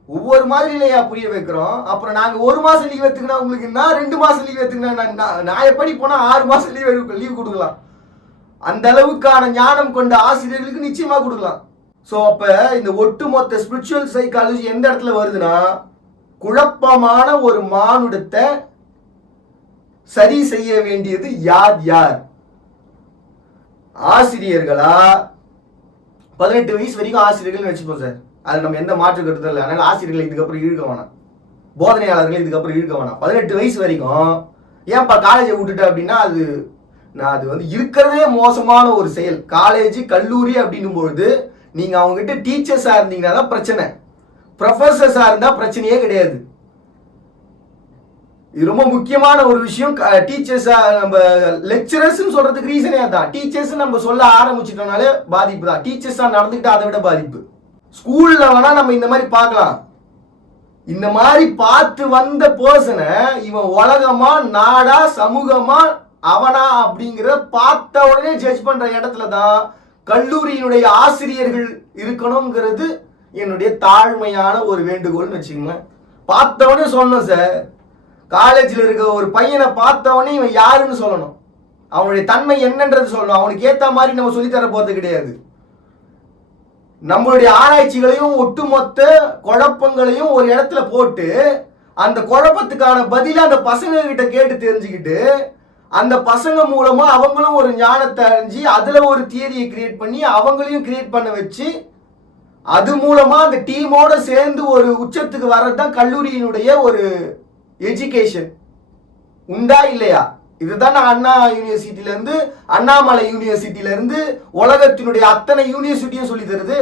ஒவ்வொரு மாதிரி இல்லையா புரிய வைக்கிறோம். அப்புறம் நாங்க 1 மாசம் லீவ் எடுத்துக்கினா உங்களுக்கு என்ன, 2 மாசம் லீவ் எடுத்துக்கினா நான் எப்படி போனா 6 மாசம் லீவ் கொடுக்கலாம். அந்த அளவுக்கான ஞானம் கொண்ட ஆசிரியர்களுக்கு நிச்சயமா கொடுக்கலாம். ஸோ அப்ப இந்த ஒட்டுமொத்த ஸ்பிரிச்சுவல் சைக்காலஜி எந்த இடத்துல வருதுன்னா, குழப்பமான ஒரு மானுடத்தை சரி செய்ய வேண்டியது யார்? ஆசிரியர்களா? 18 வயசு வரைக்கும் ஆசிரியர்கள் வச்சுப்போம் சார், அது நம்ம எந்த மாற்று கருத்தும் இல்லை. அதனால ஆசிரியர்களை இதுக்கப்புறம் இழுக்க வேணாம், போதனையாளர்களை இதுக்கப்புறம் இழுக்க வேணாம். 18 வயசு வரைக்கும் ஏன்பா காலேஜை விட்டுட்டு அப்படின்னா அது இருக்கிறதே மோசமான ஒரு செயல். காலேஜ் கல்லூரி அப்படின்னும் பொழுது நீங்க அவங்க கிட்ட டீச்சர்ஸா இருந்தீங்கன்னா தான் பிரச்சனை, ப்ரொஃபசர்ஸா இருந்தா பிரச்சனையே கிடையாது. இது ரொம்ப முக்கியமான ஒரு விஷயம். டீச்சர்ஸா நம்ம லெக்சரர்ஸ் சொல்றதுக்கு ரீசனே அதான். டீச்சர்ஸ் நம்ம சொல்ல ஆரம்பிச்சிட்டோம்னாலே பாதிப்பு தான். டீச்சர்ஸா நடந்துக்கிட்டு அதை விட பாதிப்பு. ஸ்கூல்ல வேணா நம்ம இந்த மாதிரி பார்க்கலாம். இந்த மாதிரி பார்த்து வந்த பர்சனை இவன் உலகமா நாடா சமூகமா அவனா அப்படிங்கிற பார்த்த உடனே ஜட்ஜ் பண்ற இடத்துல தான் கல்லூரியினுடைய ஆசிரியர்கள் இருக்கணுங்கிறது என்னுடைய தாழ்மையான ஒரு வேண்டுகோள்னு வச்சுக்கோங்களேன். பார்த்தவொடனே சொல்லணும் சார். காலேஜில் இருக்க ஒரு பையனை பார்த்தவொடனே இவன் யாருன்னு சொல்லணும், அவனுடைய தன்மை என்னன்றது சொல்லணும். அவனுக்கு ஏற்ற மாதிரி நம்ம சொல்லித்தர போறது கிடையாது. நம்மளுடைய ஆராய்ச்சிகளையும் ஒட்டுமொத்த குழப்பங்களையும் ஒரு இடத்துல போட்டு அந்த குழப்பத்துக்கான பதில அந்த பசங்க கிட்ட கேட்டு தெரிஞ்சுக்கிட்டு அந்த பசங்க மூலமா அவங்களும் ஒரு ஞானத்தை அறிஞ்சு அதுல ஒரு தியரியை கிரியேட் பண்ணி அவங்களையும் கிரியேட் பண்ண வச்சு அது மூலமா அந்த டீமோட சேர்ந்து ஒரு உச்சத்துக்கு வர்றதுதான் கல்லூரியினுடைய ஒரு எஜுகேஷன். உண்டா இல்லையா? இதுதான் அண்ணா யூனிவர்சிட்டியில இருந்து, அண்ணாமலை யூனிவர்சிட்டியில இருந்து உலகத்தினுடைய அத்தனை யூனிவர்சிட்டியும் சொல்லி தருது.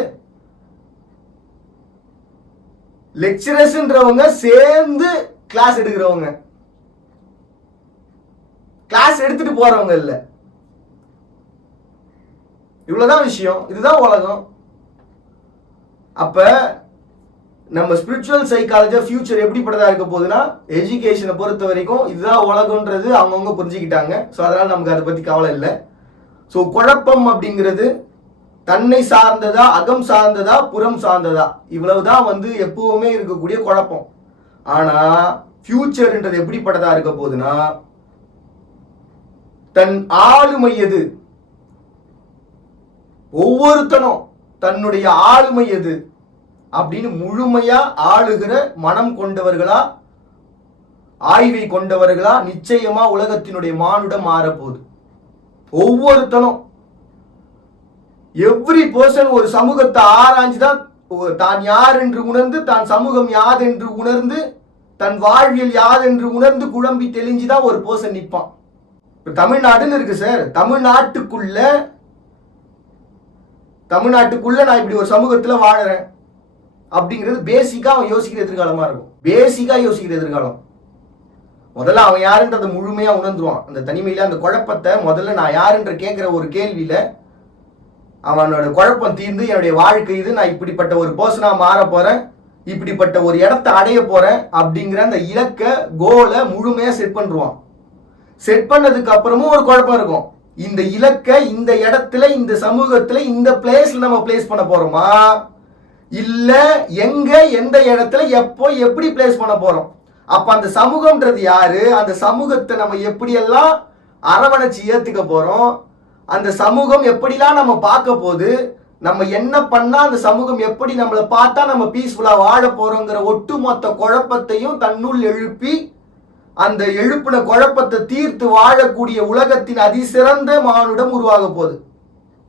லெக்சரர்ஸ்ன்றவங்க சேர்ந்து கிளாஸ் எடுக்கிறவங்க, கிளாஸ் எடுத்துட்டு போறவங்க இல்ல. இவ்வளவுதான் விஷயம். இதுதான் உலகம். அப்ப நம்ம ஸ்பிரிச்சுவல் சைக்காலஜி ஃபியூச்சர் எப்படிப்பட்டதா இருக்க போகுதுன்னா, எஜுகேஷனை பொறுத்த வரைக்கும் இதுதான் உலகம்ன்றது அவங்கவுங்க புரிஞ்சுக்கிட்டாங்க. ஸோ அதனால நமக்கு அதை பத்தி கவலை இல்லை. ஸோ குழப்பம் அப்படிங்கிறது தன்னை சார்ந்ததா, அகம் சார்ந்ததா, புறம் சார்ந்ததா, இவ்வளவுதான் எப்பவுமே இருக்கக்கூடிய குழப்பம். ஆனா ஃபியூச்சர்ன்றது எப்படிப்பட்டதா இருக்க போகுதுன்னா, தன் ஆளுமை எது, ஒவ்வொருத்தனும் தன்னுடைய ஆளுமை எது அப்படின்னு முழுமையா ஆளுகிற மனம் கொண்டவர்களா, ஆய்வை கொண்டவர்களா நிச்சயமா உலகத்தினுடைய மானுடம் மாறப்போகுது. ஒவ்வொருத்தனும் எவ்ரி பர்சன் ஒரு சமூகத்தை ஆராய்ஞ்சுதான் தான் யார் என்று உணர்ந்து, தான் சமூகம் யாது என்று உணர்ந்து, தன் வாழ்வியல் யாது என்று உணர்ந்து குழம்பி தெளிஞ்சுதான் ஒரு பர்சன் நிற்பான். இப்ப தமிழ்நாடுன்னு இருக்கு சார், தமிழ்நாட்டுக்குள்ள நான் இப்படி ஒரு சமூகத்துல வாழறேன் அப்படிங்கிறது பேசிக்கா அவன் யோசிக்கிற எதிர்காலமா இருக்கும். பேசிக்கா யோசிக்கிற எதிர்காலம். முதல்ல அவன் யாருன்றதை முழுமையா உணர்ந்துருவான். அந்த தனிமையில அந்த குழப்பத்தை முதல்ல நான் யாருன்ற கேட்கிற ஒரு கேள்வியில அவனோட குழப்பம் தீர்ந்து, என்னுடைய வாழ்க்கை இது, நான் இப்படிப்பட்ட ஒரு பர்சனா மாற போறேன், இப்படிப்பட்ட ஒரு இடத்தை அடைய போறேன் அப்படிங்கிற அந்த இலக்க கோலை முழுமையா செட் பண்ணுவான். செட் பண்ணதுக்கு அப்புறமும் ஒரு குழப்பம் இருக்கும். இந்த இலக்க இந்த இடத்துல, இந்த சமூகத்துல, இந்த பிளேஸ்ல நம்ம பிளேஸ் பண்ண போறோமா, இல்ல எங்க, எந்த இடத்துல, எப்போ, எப்படி பிளேஸ் பண்ண போறோம். அப்ப அந்த சமூகம்ன்றது யாரு, அந்த சமூகத்தை நம்ம எப்படியெல்லாம் அரவணைச்சு ஏத்துக்க போறோம், அந்த சமூகம் எப்படிலாம் நம்ம பார்க்க போது, நம்ம என்ன பண்ணா அந்த சமூகம் எப்படி நம்மளை பார்த்தா நம்ம பீஸ்ஃபுல்லா வாழ போறோங்கிற ஒட்டுமொத்த குழப்பத்தையும் தன்னுள் எழுப்பி, அந்த எழுப்பின குழப்பத்தை தீர்த்து வாழக்கூடிய உலகத்தின் அதிசிறந்த மானுடம் உருவாக போகுது.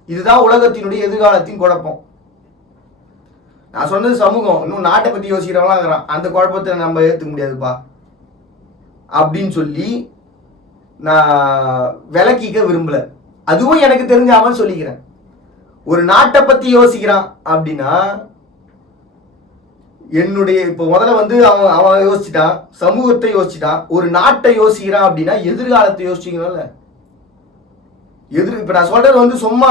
இதுதான் உலகத்தினுடைய எதிர்காலத்தின் குழப்பம். நான் சொன்னது சமூகம், இன்னும் நாட்டை பத்தி யோசிக்கிறவங்களாம் அந்த குழப்பத்தை நம்ம ஏற்றுக்க முடியாதுப்பா அப்படின்னு சொல்லி நான் விளக்கிக்க விரும்பல. அதுவும் எனக்கு தெரிஞ்சாமல் சொல்லிக்கிறேன். ஒரு நாட்டை பத்தி யோசிக்கிறான் அப்படின்னா, என்னுடைய இப்போ முதல்ல அவன் யோசிச்சுட்டான், சமூகத்தை யோசிச்சுட்டான். ஒரு நாட்டை யோசிக்கிறான் அப்படின்னா எதிர்காலத்தை யோசிச்சுக்கணும்ல. இப்ப நான் சொல்றது சும்மா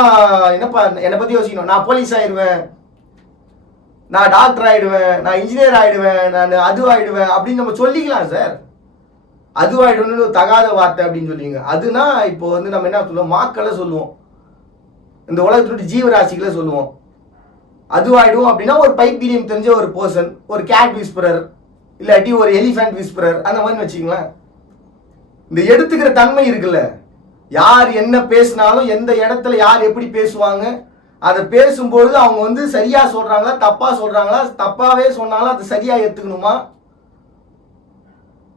என்னப்பா என்னை பத்தி யோசிக்கணும், நான் போலீஸ் ஆயிடுவேன், நான் டாக்டர் ஆயிடுவேன், நான் இன்ஜினியர் ஆயிடுவேன், நான் அது ஆயிடுவேன் அப்படின்னு நம்ம சொல்லிக்கலாம் சார். அதுவாயிடும்னு தகாத வார்த்தை அப்படின்னு சொல்லுவீங்க. அதுனா இப்போ நம்ம என்ன சொல்லுவோம், மாக்களை சொல்லுவோம், இந்த உலகத்தினுடைய ஜீவராசிகளை சொல்லுவோம். அதுவாயிடும் அப்படின்னா ஒரு பைப்பீரியம் தெரிஞ்ச ஒரு பர்சன், ஒரு கேட் விஸ்பரர், இல்லாட்டி ஒரு எலிஃபண்ட் விஸ்பரர், அந்த மாதிரி வச்சுங்களேன். இந்த எடுத்துக்கிற தன்மை இருக்குல்ல, யார் என்ன பேசினாலும் எந்த இடத்துல யார் எப்படி பேசுவாங்க, அதை பேசும்பொழுது அவங்க சரியா சொல்றாங்களா தப்பா சொல்றாங்களா, தப்பாவே சொன்னாலும் அது சரியா ஏத்துக்கணுமா,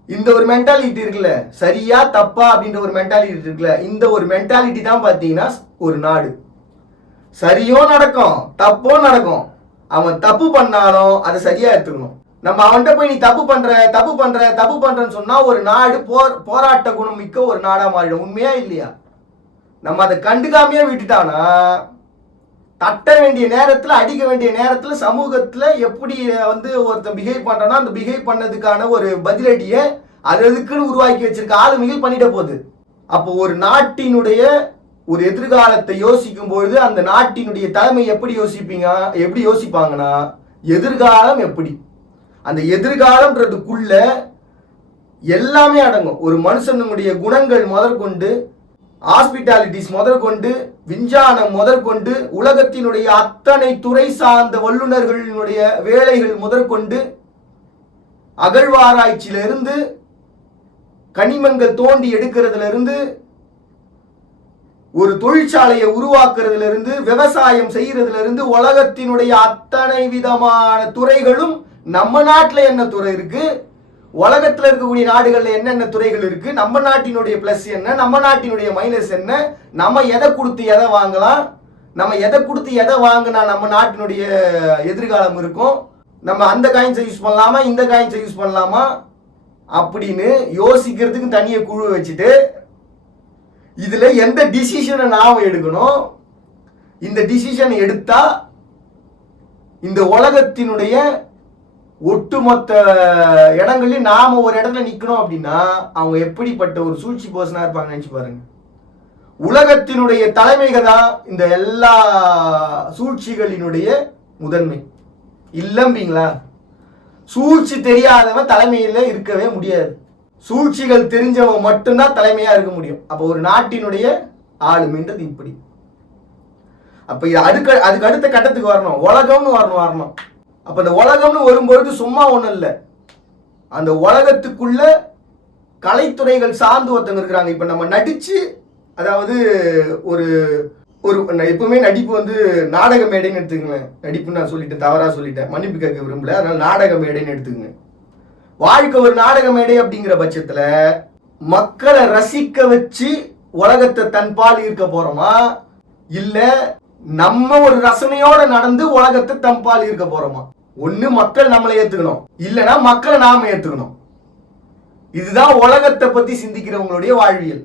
இந்த ஒரு மென்டாலிட்டி இருக்குல்ல, சரியா தப்பா அப்படின்ற ஒரு மென்டாலிட்டி இருக்குல்ல, இந்த ஒரு மென்டாலிட்டி தான் பாத்தீங்கன்னா ஒரு நாடு. சரியோ நடக்கும், தப்போ நடக்கும், அவன் தப்பு பண்ணாலும் அதை சரியா எடுத்துக்கணும். நம்ம அவன்கிட்ட போய் நீ தப்பு பண்றன்னு சொன்னா ஒரு நாடு போராட்ட குணம் மிக்க ஒரு நாடா மாறிடும். உண்மையா இல்லையா? நம்ம அதை கண்டுக்காமையே விட்டுட்டானா, தட்ட வேண்டிய நேரத்துல, அடிக்க வேண்டிய நேரத்துல, சமூகத்துல எப்படி ஒருத்தன் பிஹேவ் பண்றானோ அந்த பிஹேவ் பண்ணதுக்கான ஒரு பதிலடியை அதுக்குன்னு உருவாக்கி வச்சிருக்க ஆளுமைகள் பண்ணிட்ட போகுது. அப்போ ஒரு நாட்டினுடைய ஒரு எதிர்காலத்தை யோசிக்கும் பொழுது அந்த நாட்டினுடைய தலைமை எப்படி யோசிப்பாங்கன்னா, எதிர்காலம் எப்படி, அந்த எதிர்காலம்ன்றதுக்குள்ள எல்லாமே அடங்கும். ஒரு மனுஷனுடைய குணங்கள் முதற்கொண்டு, ஹாஸ்பிட்டாலிட்டிஸ் முதற்கொண்டு, விஞ்ஞானம் முதற்கொண்டு, உலகத்தினுடைய அத்தனை துறை சார்ந்த வல்லுநர்களினுடைய வேலைகள் முதற்கொண்டு, அகழ்வாராய்ச்சியிலிருந்து, கனிமங்கள் தோண்டி எடுக்கிறதுல இருந்து, ஒரு தொழிற்சாலையை உருவாக்குறதுல இருந்து, விவசாயம் செய்யறதுல இருந்து, உலகத்தினுடைய அத்தனை விதமான துறைகளும் நம்ம நாட்டில் என்ன துறை இருக்கு, உலகத்தில் இருக்கக்கூடிய நாடுகளில் என்னென்ன துறைகள் இருக்கு, நம்ம நாட்டினுடைய பிளஸ் என்ன, நம்ம நாட்டினுடைய மைனஸ் என்ன, நம்ம எதை கொடுத்து எதை வாங்கலாம், நம்ம எதை கொடுத்து எதை வாங்கினா நம்ம நாட்டினுடைய எதிர்காலம் இருக்கும், நம்ம அந்த காயின்ஸை யூஸ் பண்ணலாமா, இந்த காயின்ஸை யூஸ் பண்ணலாமா அப்படின்னு யோசிக்கிறதுக்கு தனியை குழு வச்சுட்டு இதுல எந்த டிசிஷனை நாம எடுக்கணும், இந்த டிசிஷன் எடுத்தா இந்த உலகத்தினுடைய ஒட்டுமொத்த இடங்கள்லயும் நாம ஒரு இடத்துல நிக்கணும் அப்படின்னா அவங்க எப்படிப்பட்ட ஒரு சூழ்ச்சி பர்சனா இருப்பாங்க நினைச்சு பாருங்க. உலகத்தினுடைய தலைமைகள் தான் இந்த எல்லா சூழ்ச்சிகளினுடைய முதன்மை. இல்லம்பீங்களா? சூழ்ச்சி தெரியாதவன் தலைமையில இருக்கவே முடியாது. சூழ்ச்சிகள் தெரிஞ்சவன் மட்டும்தான் தலைமையா இருக்க முடியும். அப்போ ஒரு நாட்டினுடைய ஆளுமைன்றது இப்படி. அப்ப அதுக்கு அடுத்த கட்டத்துக்கு வரணும், உலகம்னு வரணும். அப்ப இந்த உலகம்னு வரும்பொழுது சும்மா ஒண்ணும் இல்லை, அந்த உலகத்துக்குள்ள கலைத்துறைகள் சார்ந்து ஒருத்தவங்க இருக்கிறாங்க. இப்ப நம்ம நடிச்சு, அதாவது ஒரு ஒரு எப்பவுமே நடிப்பு வந்து நாடக மேடைன்னு எடுத்துக்கங்களேன். நடிப்புன்னு நான் சொல்லிட்டேன், தவறா சொல்லிட்டேன், மன்னிப்பு கேட்க விரும்பல. அதனால நாடக மேடைன்னு எடுத்துக்கங்க. வாழ்க்கை ஒரு நாடக மேடை அப்படிங்கிற பட்சத்துல மக்களை ரசிக்க வச்சு உலகத்தை தன்பால் ஈர்க்க போறோமா, இல்ல நம்ம ஒரு ரசனையோட நடந்து உலகத்தை தன்பால் ஈர்க்க போறோமா? ஒண்ணு மக்கள் நம்மளை ஏத்துக்கணும், இல்லைன்னா மக்களை நாம ஏத்துக்கணும். இதுதான் உலகத்தை பத்தி சிந்திக்கிறவங்களுடைய வாழ்வியல்.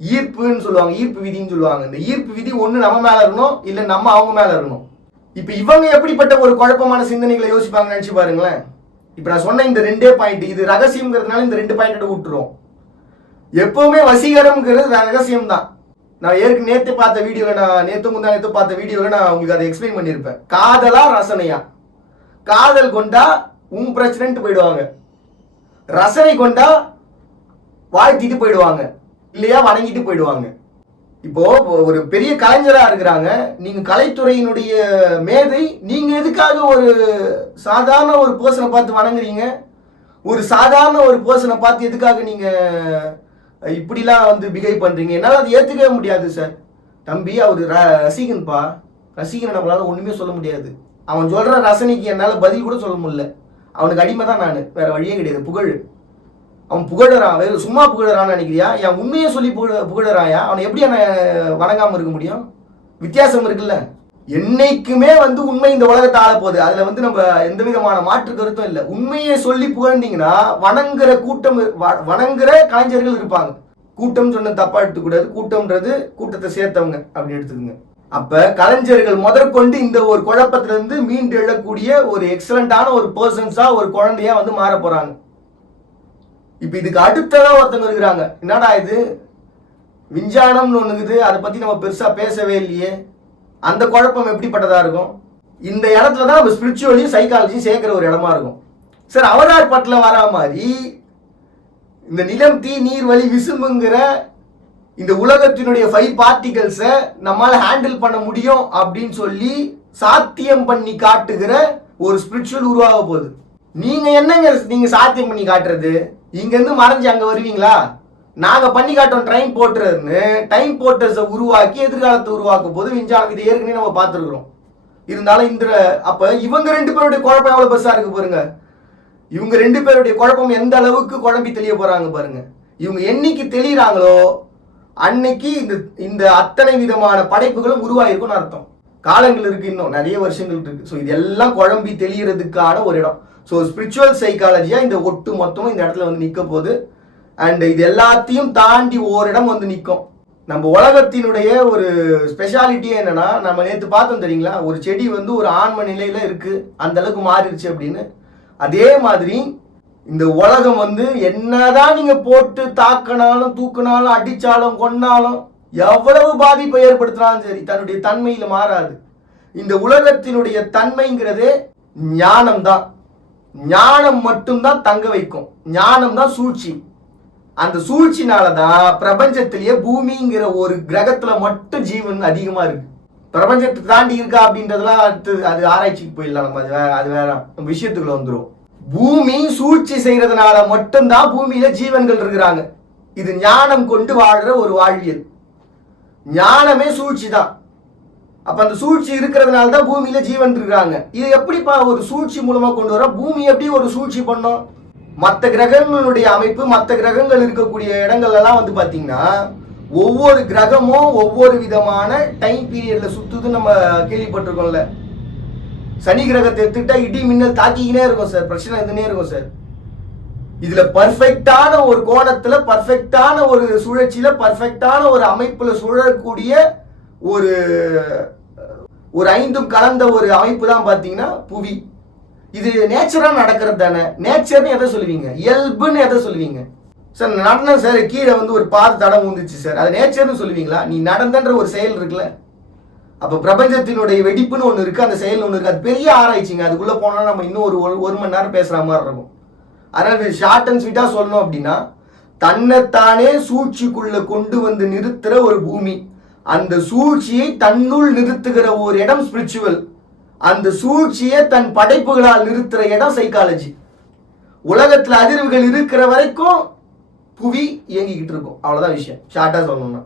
ஈர்ப்புன்னு சொல்லுவாங்க, ஈர்ப்பு விதின்னு சொல்லுவாங்க. இந்த ஈர்ப்பு விதி ஒண்ணு நம்ம மேல இருக்கணும், இல்ல நம்ம அவங்க மேல இருக்கணும். இப்ப இவங்க எப்படிப்பட்ட ஒரு குழப்பமான சிந்தனைகளை யோசிப்பாங்க நினைச்சு பாருங்களேன். இப்ப நான் சொன்ன இந்த ரெண்டே பாயிண்ட், இது ரகசியம்ங்கிறதுனால இந்த 2 பாயிண்ட் விட்டுரும். எப்பவுமே வசீகரம்ங்கிறது ரகசியம் தான். நான் நேத்து பார்த்த வீடியோல, நான் நேத்து பார்த்த வீடியோல நான் உங்களுக்கு அதை எக்ஸ்பிளைன் பண்ணியிருப்பேன். காதலா ரசனையா? காதல் கொண்டா உன் பிரச்சனைட்டு போயிடுவாங்க, ரசனை கொண்டா வாழ்த்திட்டு போயிடுவாங்க, இல்லையா வணங்கிட்டு போயிடுவாங்க. இப்போ ஒரு பெரிய கலைஞரா இருக்கிறாங்க, நீங்க கலைத்துறையினுடைய மேதை, நீங்க எதுக்காக ஒரு சாதாரண ஒரு பர்சனை பார்த்து வணங்குறீங்க? ஒரு சாதாரண ஒரு பர்சனை பார்த்து எதுக்காக நீங்க இப்படிலாம் வந்து பிஹேவ் பண்றீங்க? என்னால் அதை ஏத்துக்கவே முடியாது சார். தம்பி, அவர் ரசிகன்பா, ரசிகனை நம்மளால ஒண்ணுமே சொல்ல முடியாது. அவன் சொல்ற ரசனைக்கு என்னால பதில் கூட சொல்ல முடியல. அவனுக்கு அடிமை தான் நான், வேற வழியே கிடையாது. புகழ், அவன் புகழறான், வேறு சும்மா புகழறான்னு நினைக்கிறியா? என் உண்மையை சொல்லி புகழறாயா? அவனை எப்படி வணங்காம இருக்க முடியும்? வித்தியாசம் இருக்குல்ல. என்னைக்குமே வந்து உண்மை இந்த உலகத்தை ஆள போகுது. அதுல வந்து நம்ம எந்த விதமான மாற்று கருத்தும் இல்லை. உண்மையை சொல்லி புகழ்ந்தீங்கன்னா வணங்குற கூட்டம், வணங்குற கலைஞர்கள் இருப்பாங்க. கூட்டம் சொன்ன தப்பா எடுத்துக்கூடாது, கூட்டம்ன்றது கூட்டத்தை சேர்த்தவங்க அப்படின்னு எடுத்துக்கோங்க. அப்ப கலைஞர்கள் முதற்கொண்டு இந்த ஒரு குழப்பத்திலிருந்து மீண்டு எழக்கூடிய ஒரு எக்ஸலண்டான ஒரு பர்சன்ஸா, ஒரு குழந்தையா வந்து மாற போறாங்க. இப்ப இதுக்கு அடுத்ததான் ஒருத்தவங்க இருக்கிறாங்க, என்னடா இது விஞ்ஞானம்னு ஒண்ணுக்குது, அதை பத்தி நம்ம பெருசா பேசவே இல்லையே, அந்த குழப்பம் எப்படிப்பட்டதா இருக்கும்? இந்த இடத்துலதான் நம்ம ஸ்பிரிச்சுவலையும் சைக்காலஜியும் சேர்க்கிற ஒரு இடமா இருக்கும். சார், அவதார் பட்டில வர மாதிரி இந்த நிலம், தீ, நீர், வழி, விசும்புங்கிற இந்த உலகத்தினுடைய 5 பார்ட்டிகல்ஸை நம்மளால ஹேண்டில் பண்ண முடியும் அப்படின்னு சொல்லி சாத்தியம் பண்ணி காட்டுகிற ஒரு ஸ்பிரிச்சுவல் உருவாக போகுது. நீங்க என்னங்க நீங்க சாத்தியம் பண்ணி காட்டுறது? இங்க இருந்து மறைஞ்சு அங்க வருவீங்களா? நாங்க பண்ணி காட்டோம் டைம் போட்டுறதுன்னு. டைம் போட்டர்ஸை உருவாக்கி எதிர்காலத்தை உருவாக்க போது விஞ்ஞானம், இது ஏற்கனவே நம்ம பார்த்துருக்குறோம். இருந்தாலும் இந்த அப்ப இவங்க 2 பேருடைய குழப்பம் எவ்வளவு பெருசா இருக்கு பாருங்க. இவங்க 2 பேருடைய குழப்பம் எந்த அளவுக்கு குழம்பி தெளிய போறாங்க பாருங்க. இவங்க என்னைக்கு தெளிகிறாங்களோ அன்னைக்கு இந்த அத்தனை விதமான படைப்புகளும் உருவாயிருக்கும்னு அர்த்தம். காலங்கள் இருக்கு, இன்னும் நிறைய வருஷங்கள் இருக்கு. ஸோ இதெல்லாம் குழம்பி தெளியறதுக்கான ஒரு இடம். ஸோ ஸ்பிரிச்சுவல் சைக்காலஜியா இந்த ஒட்டு மொத்தமும் இந்த இடத்துல வந்து நிற்க போகுது. அண்ட் இது எல்லாத்தையும் தாண்டி ஓரிடம் வந்து நிற்கும். நம்ம உலகத்தினுடைய ஒரு ஸ்பெஷாலிட்டியே என்னன்னா, நம்ம நேற்று பார்த்தோம் தெரியுங்களா, ஒரு செடி வந்து ஒரு ஆண்ம நிலையில இருக்கு, அந்த அளவுக்கு மாறிடுச்சு அப்படின்னு. அதே மாதிரி இந்த உலகம் வந்து என்னதான் நீங்க போட்டு தாக்கினாலும், தூக்கினாலும், அடிச்சாலும், கொன்னாலும், எவ்வளவு பாதிப்பை ஏற்படுத்தினாலும் சரி, தன்னுடைய தன்மையில மாறாது. இந்த உலகத்தினுடைய தன்மைங்கிறதே ஞானம் தான். ஞானம் மட்டும்தான் தங்க வைக்கும். ஞானம் தான் சூழ்ச்சி. அந்த சூழ்ச்சினாலதான் பிரபஞ்சத்திலேயே பூமிங்கிற ஒரு கிரகத்துல மட்டும் ஜீவன் அதிகமா இருக்கு. பிரபஞ்சத்தை தாண்டி இருக்கா அப்படின்றதெல்லாம் அது ஆராய்ச்சிக்கு போயிடலாம். நம்ம அது வேற நம்ம விஷயத்துக்குள்ள வந்துடும். பூமி சூழ்ச்சி செய்யறதுனால மட்டும்தான் பூமியில ஜீவன்கள் இருக்கிறாங்க. இது ஞானம் கொண்டு வாழ்ற ஒரு வாழ்வியல். ஞானமே சூழ்ச்சி தான். அப்ப அந்த சூழ்ச்சி இருக்கிறதுனால தான் பூமியில ஜீவன் இருக்கிறாங்க. இது எப்படிப்பா ஒரு சூழ்ச்சி மூலமா கொண்டு வர? பூமி எப்படி ஒரு சூழ்ச்சி பண்ணோம்? மற்ற கிரகங்களுடைய அமைப்பு, மற்ற கிரகங்கள் இருக்கக்கூடிய இடங்கள் எல்லாம் வந்து பாத்தீங்கன்னா ஒவ்வொரு கிரகமும் ஒவ்வொரு விதமான டைம் பீரியட்ல சுத்துது. நம்ம கேள்விப்பட்டிருக்கோம்ல, சனி கிரகத்தை எடுத்துக்கிட்டா இடி மின்னல் தாக்கிக்கினே இருக்கும் சார், பிரச்சனை இருந்துனே இருக்கும் சார். இதுல பர்ஃபெக்டான ஒரு கோணத்துல, பர்ஃபெக்டான ஒரு சுழற்சியில, பர்ஃபெக்டான ஒரு அமைப்புல சுழறக்கூடிய ஒரு ஒரு ஐந்தும் கலந்த ஒரு அமைப்பு தான் பாத்தீங்கன்னா புவி. இது நேச்சுரா நடக்கிறது தானே. நேச்சர்னு எதை சொல்லுவீங்க? இயல்புன்னு எதை சொல்லுவீங்க? சார் நடந்த சார் கீழே வந்து ஒரு பாத தடம் வந்துச்சு சார், அது நேச்சர்னு சொல்லுவீங்களா? நீ நடந்தன்ற ஒரு செயல் இருக்குல்ல, அப்ப பிரபஞ்சத்தினுடைய வெடிப்புன்னு ஒண்ணு இருக்கு, அந்த செயல் ஒண்ணு இருக்கு. அது பெரிய ஆராய்ச்சிங்க. அதுக்குள்ள போனா நம்ம இன்னும் ஒரு மணி நேரம் பேசுற மாதிரி இருக்கும். அதனால ஷார்ட் அண்ட் ஸ்வீட்டா சொல்லணும் அப்படின்னா, தன்னைத்தானே சூழ்ச்சிக்குள்ள கொண்டு வந்து நிறுத்துற ஒரு பூமி, அந்த சூழ்ச்சியை தன்னுள் நிறுத்துகிற ஒரு இடம் ஸ்பிரிச்சுவல், அந்த சூழ்ச்சியை தன் படைப்புகளால் நிறுத்துற இடம் சைக்காலஜி. உலகத்துல அதிர்வுகள் இருக்கிற வரைக்கும் புவி இயங்கிக்கிட்டு இருக்கும். அவ்வளவுதான் விஷயம். ஷார்ட்டா சொல்லணும்னா,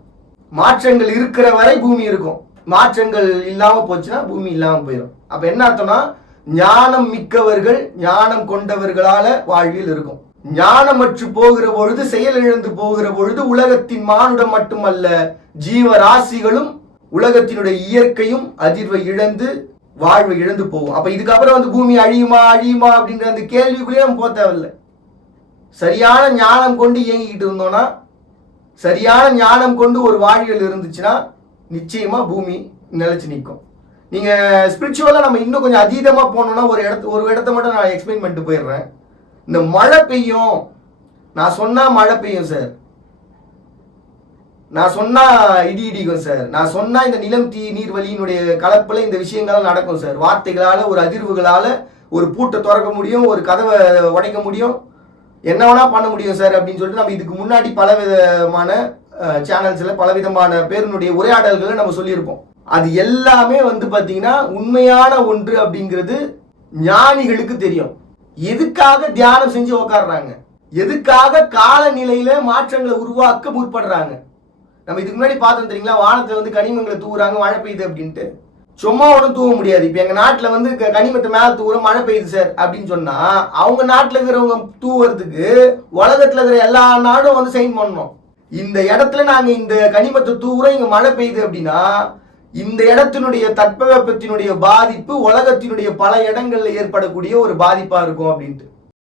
மாற்றங்கள் இருக்கிற வரை பூமி இருக்கும். மாற்றங்கள் இல்லாம போச்சுன்னா பூமி இல்லாம போயிடும். அப்ப என்ன அர்த்தம்னா, ஞானம் மிக்கவர்கள், ஞானம் கொண்டவர்களால வாழ்வில் இருக்கும். ஞானமற்று போகிற பொழுது, செயல் இழந்து போகிற பொழுது, உலகத்தின் மானுடம் மட்டுமல்ல, ஜீவராசிகளும் உலகத்தினுடைய இயற்கையும் அதிர்வை இழந்து வாழ்வை இழந்து போகும். அப்ப இதுக்கப்புறம் வந்து பூமி அழியுமா அழியுமா அப்படின்ற அந்த கேள்விக்குள்ளேயே நம்ம போக தேவையில்லை. சரியான ஞானம் கொண்டு இயங்கிக்கிட்டு இருந்தோம்னா, சரியான ஞானம் கொண்டு ஒரு வாழ்வியல் இருந்துச்சுன்னா நிச்சயமா பூமி நிலைச்சு நிற்கும். நீங்க ஸ்பிரிச்சுவலா நம்ம இன்னும் கொஞ்சம் அதீதமா போனோம்னா, ஒரு இடத்த மட்டும் நான் எக்ஸ்பிளைன் பண்ணிட்டு போயிடுறேன். இந்த மழை பெய்யும், நான் சொன்னா மழை பெய்யும் சார், நான் சொன்னா இடி இடிக்கும் சார், நான் சொன்னா இந்த நிலம் தீ நீர் வழியினுடைய கலப்புல இந்த விஷயங்கள் நடக்கும் சார். வார்த்தைகளால, ஒரு அதிர்வுகளால ஒரு பூட்டை திறக்க முடியும், ஒரு கதவை உடைக்க முடியும், என்ன வேணா பண்ண முடியும் சார் அப்படின்னு சொல்லிட்டு நம்ம இதுக்கு முன்னாடி பலவிதமான சேனல்ஸ்ல பலவிதமான பேருனுடைய உரையாடல்களை நம்ம சொல்லியிருப்போம். அது எல்லாமே வந்து பாத்தீங்கன்னா உண்மையான ஒன்று அப்படிங்கிறது ஞானிகளுக்கு தெரியும். எதுக்காக தியானம் செஞ்சு உக்காடுறாங்க, எதுக்காக காலநிலையில மாற்றங்களை உருவாக்க முற்படுறாங்க. நம்ம இதுக்கு முன்னாடி பார்த்தோம் தெரியுங்களா, வானத்துல வந்து கனிமங்களை தூவுறாங்க, மழை பெய்யுது அப்படின்ட்டு. சும்மா ஒன்றும் தூவ முடியாது. இப்போ எங்கள் நாட்டில் வந்து கனிமத்தை மேலே தூவுற மழை பெய்யுது சார் அப்படின்னு சொன்னால், அவங்க நாட்டில் இருக்கிறவங்க தூவுறதுக்கு உலகத்தில் இருக்கிற எல்லா நாடும் வந்து சைன் பண்ணணும். இந்த இடத்துல நாங்கள் இந்த கனிமத்தை தூவுறோம், இங்கே மழை பெய்யுது அப்படின்னா, இந்த இடத்தினுடைய தட்பவெப்பத்தினுடைய பாதிப்பு உலகத்தினுடைய பல இடங்கள்ல ஏற்படக்கூடிய ஒரு பாதிப்பாக இருக்கும் அப்படின்ட்டு.